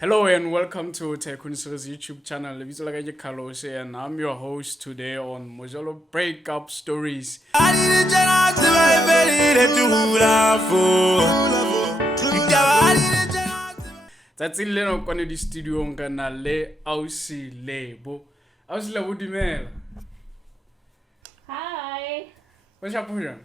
Hello and welcome to TYCOONseries YouTube channel. It's like Carlos and I'm your host today on Mjolo Breakup Stories. That's in Leno Kone di studio ngana le ausi lebo. Ausi lebo dimela. Hi. What's up here?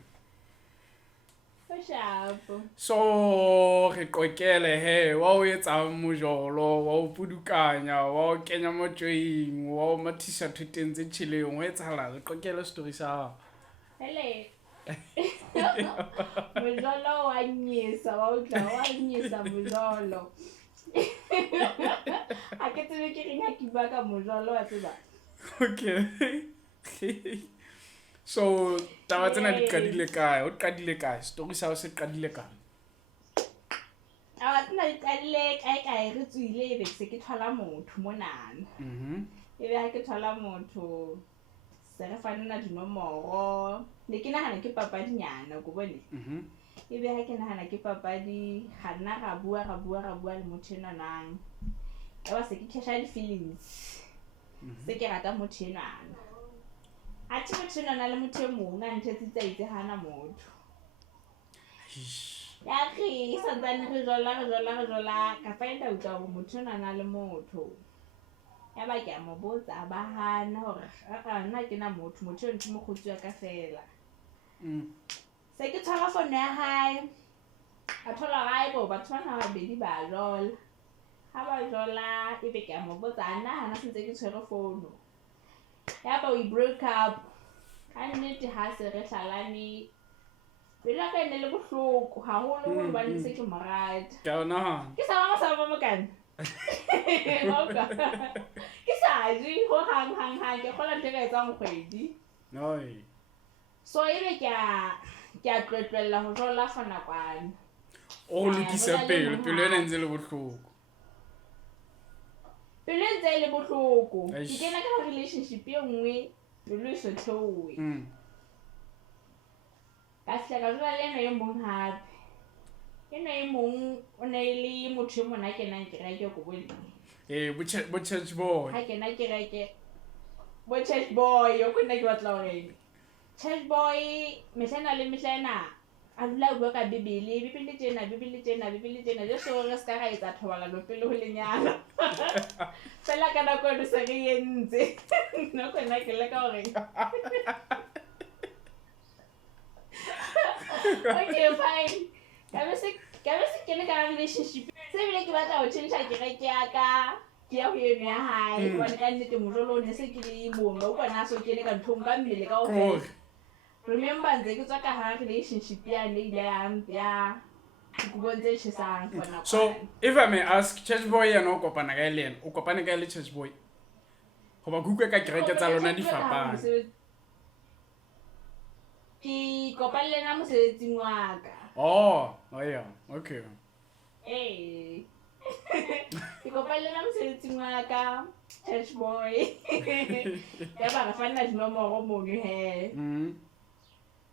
What's up? So re qoqele he wa o etsa mojolo wa o pudukanya wa o kenya motjweng wa o mathisa thuteng tse tshileng o etsahala re qoqele story sa Hele. Mjolo wa nyisa wa utla wa nyisa mjolo. A ke tsebe ke reng ha ke bua ka mjolo wa tseba. Okay. So taba tsena di qadile kae? O qadile kae? Story sa o se qadile kae? Tsena di qadile kae re tswile ebe se ke thola motho monana. Ebe ha ke thola motho se re fanana dinomoro. Ne ke nahana ke papadinyana go bone. Ebe ha ke nahana ke papadi hana ra bua le motho ena nang. Eba se ke khesha di feelings. Se ke rata motho ena. A thi motho ena le motho e mong a ntshetsitse itse hana motho. Ya re santsane re jola ka find out hore motho ena le motho. Ya ba ke a mo botsa ba hana hore nna ke na motho o ntse mo khutsi ka fela. Se ke tshwara phone ya hae. A thola hae bo batho bana ba bedi ba jola. Ha ba jola ebe ke a mo botsa nna hana sentse ke tshwere phone. Ya ba we broke up. Ka nnete ha se re hlalane. Pela ka ene le bohloko haholo ho ba ntse ke morata. Ka ona. Ke sa mo kana. Ke sa ji ho hang ke khola ntse ka etsang kgwedi. Noi. So ebe ke a tlotlella ho jola for nakwana. O lokisa pelo ena ntse le bohloko. Pelo ntse le bohloko. Ke kena ka relationship e nngwe pelo e sothowe. Ka fihla ka jola le ena e mong hape. Ena e mong o ne le motho e mona ke nang ke reke go bone. Bo church boy. Ha ke na ke reke bo church boy o kona ke batla hore church boy mehlena le mehlena a dula bua ka bibele tjena le so re ska ra etsa thobalano pele ho lenyana. Fela ka nako e se re entse no kona ke le ka hore okay fine ka be se ke ne ka relationship se bile ke batla ho change ke reke ya ka ke ya ho yena ya hae bona ka nnete mojolo ne se ke le mongwe o kwana so ke ne ka nthong ka mmele ka ho remember nze ke tswa ka ha relationship ya ne ile ya ke bonze tshesang bona. So if I may ask, church boy ya no kopana ka le ena o kopane ka le church boy go ba kutlwe ka kereke tsa lona di fapana. Ke kopane na mosebetsing wa ka. Oh yeah, okay. Ke kopane na mosebetsing wa ka church boy. Ya ba re fana dinomoro mo he.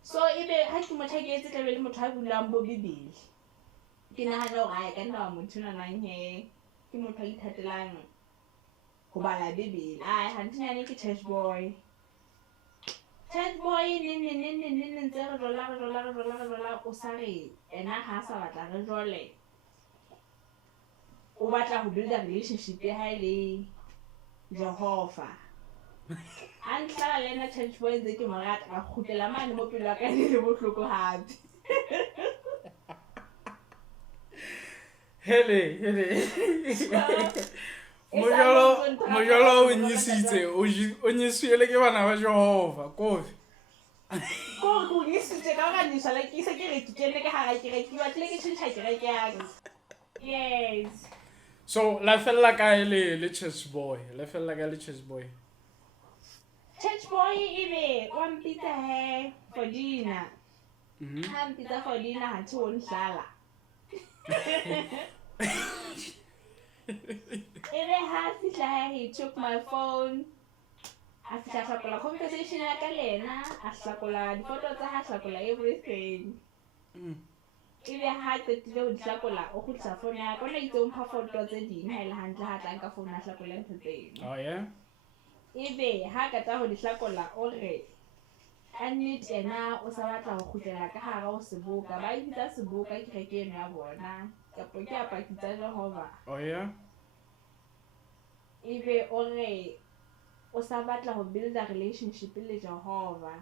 So ebe ha ke mo tsheketse tla be le motho a bulang bo bibele. Ke nahana hore ha ka nna motho na nang he ke motho a ithatelang go bala bibele. Ha ntinyane ke church boy. Church boy ne ntse re jola o sa re ena ha sa batla re jole. O batla ho build a relationship ya hae le Jehovah. Antla le na church boy nze ke morata a khutela mane mo pelo ka le bohloko hape. Hele. Mojolo o nyisitse o nyisile ke bana ba Jehova ko. Ko nyisitse ka ga nisa le ke se ke re ke kene ka ha ke re ke batle ke tshintsa ke re ke ya. Yes. So la fella ka le church boy, church boy. Church boy ebe wa mpitsa he for dinner. Ha mpitsa for dinner ha thi o nhlala. Ebe ha fihla he took my phone. A fihla hlakola conversation ya ka le ena, a hlakola difoto tsa ha hlakola everything. ebe ha qetile ho dihlakola o kgutla phone ya ka ona itse o mpha photo tse ding ha ile hantle ha tla nka phone a hlakola ntho tseno. Oh yeah. Ebe ha ka tla ho dihlakola o re ka nnete ena o sa batla ho kgutlela ka hara o seboka ba itsa seboka ke reke eno ya bona kapo ke apaki tsa Jehova. Oh yeah. Ebe o re o sa batla ho build a relationship le Jehova.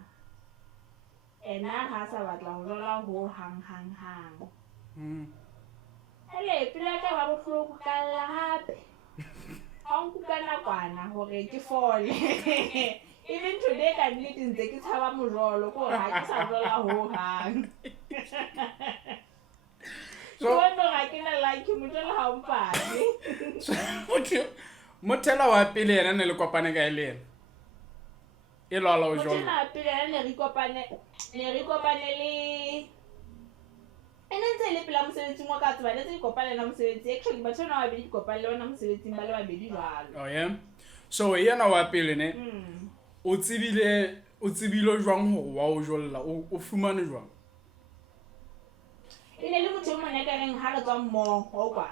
Ena ha sa batla ho jola ho hang. Hele pila ka ba bohloko ka la hape. Ha o kukana kwana hore ke fole. Even today ka nnete ntse ke tshaba mojolo ko ha ke sa jola ho hang. So no ga ke na like mojolo ha o mpane. Motela wa pele yena ne le kopane ka ile yena e lala o jolo motela wa pele yena ne re kopane le ene ntse le pela mosebetsi mo ka tseba le tse kopane na mosebetsi actually batho na ba be di kopane le bona mosebetsi ba le ba be di jwalo. Oh yeah. So yena wa pele ne o tsebile jwang ho wa o jolla o fumane jwang ene le motho mo ne ka reng ha re tswa mmoho kwa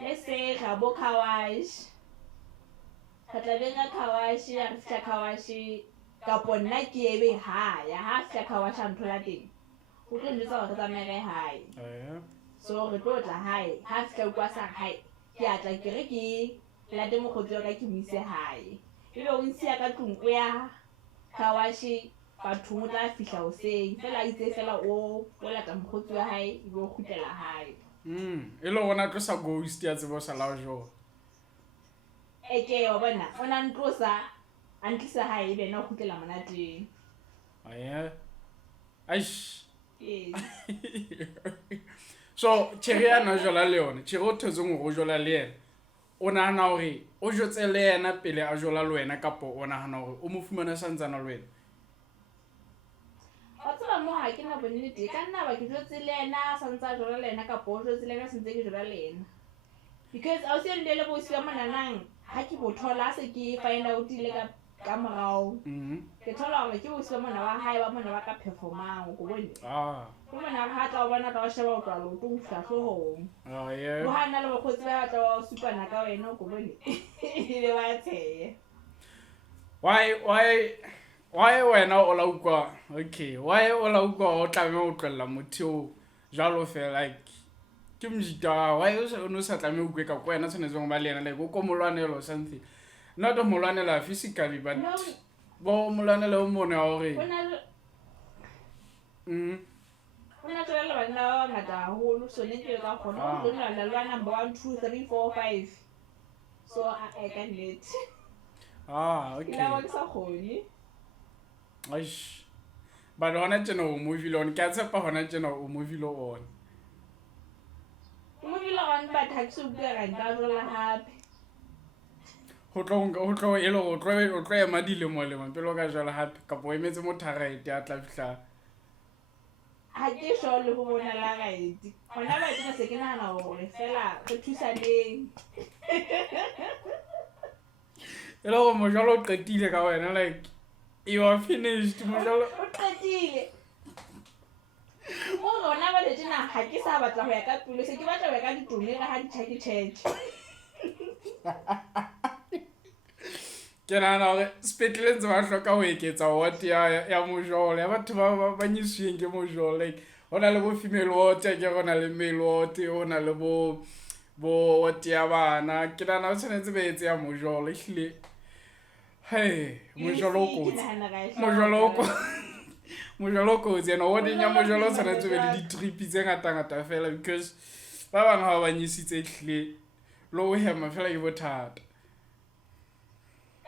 le se ga bo kawash ka tla benga kawash ya re fitla kawash ka ponna ke ebe ha fitla kawash a nthola teng o tlo njutsa hore tsamere hae. Oh yeah. So re tlo tla hae ha fitla kwa sa hae ke atla ke re ke late mokgotsi wa ka ke mo ise hae ebe o ntsia ka tlung o ya kawash batho mo tla fihla o seng fela itse fela o lata mokgotsi wa hae e go khutela hae. E le gona tlo sa ghost ya tsebo sa lao jo Eke o bona ona ntlosa a ntlisa hae ebe na o khutela monateng. Oh yeah. Aish. Yes. So Cheria na jola le yona Chero thozong go jola le yena o nahana hore o jotse le yena pele a jola le wena kapo o nahana hore o mo fumana santsana le wena Wa tseba mo ha ke na bonnete ka nna ba ke jotse le yena sa ntsa jola le yena kapo o jotse le yena sentse ke jola le yena because a o se ndele bo sia monanang ha ke bo thola se ke find out ile ka morao ke thola hore ke bo sia mona wa hae ba mona ba ka performang go bone go mona ha tla o bona ka o sheba o tla lo tung hlahlohong. Oh yeah. Go hana le bokgotsi ba tla o supana ka wena go bone ile wa tsheya. Why wena o la ukwa okay why o la ukwa o tla me o tlella motho jalo fe like ke mjita why o no sa tla me ukwe ka kwa yena tshwanetse go ba le yena like o ko molwanelo something not o molwanela physically but bo molwanela o mone a hore Ona tsela ba nna ba ngata haholo so ne ke ka khona go dula la lwa number 1 2 3 4 5 so I can let okay la wa sa khoni aish but hona tsena o movie on ke a tshepa hona tsena o movie on ba taxi o ka nka jola hape ho tlo elo o tlo ema dilemo pele o ka jala hape kapo emetse mothara ete a tla fihla ha ke shole go bona la gaedi hona ba tsena se ke nahana hore fela re thusaneng elo mo jalo qetile ka wena like you are finished mo jalo o qetile o rona ba le tsena ha ke sa batla ho ya ka tulo se ke batla ho ya ka ditone ka ha di tshake ke nahana hore spetlele ntse ba hloka ho eketsa what ya mojolo ya batho ba nyisweng ke mojolo like hona le bo female ward ke gona le male ward hona le bo what ya bana ke nahana o tshwanetse be etse ya mojolo ehlile hey mojolo ko tsena o denya mojolo tshwanetse be le di-trip tse ngata fela because ba bang ha ba nyisitse ehlile lo hema fela ke bothata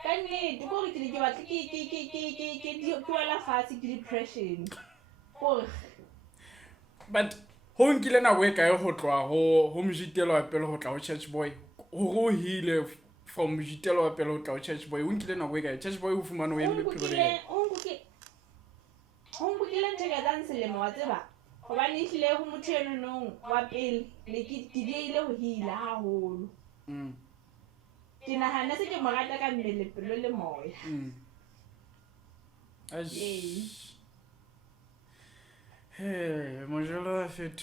Can you go to the depression? But ho nkile nako e kae ho tloa ho mjitelo wa pele ho tla ho church boy ho hile from mjitelo wa pele ho tla ho church boy ho nkile nako e kae church boy ho fumana o eme phelo le ho nkile ntega tsa nselemo wa tseba hobane ihlile ho motho eno no wa pele le ke diile ho hila haholo ke nahana se ke morata ka mmele pelo le moya Hey, Mjolo fit.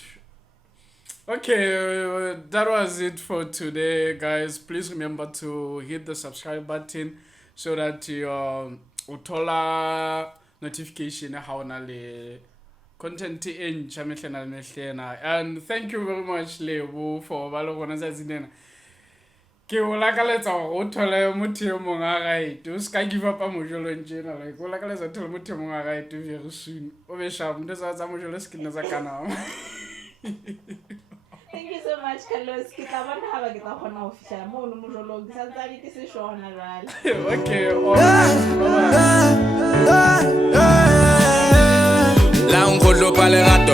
Okay, that was it for today, guys. Please remember to hit the subscribe button so that you uthola notification how na le content in mehlena. And thank you very much, Lebo, for balogona zazinena. Ke o lakaletsa go thole motho yo mongwe a gaete o ska give up Mjolo njena like o lakaletsa thole motho yo mongwe a gaete very soon o be sharp ndo tsa Mjolo skin tsa kana. Thank you so much, Carlos. Ke tla bona ha ba ke tla kgona go fihla mo no Mjolo ke sa tsadi ke se shona jwale. Okay, all right. Bye-bye. La un gollo palerata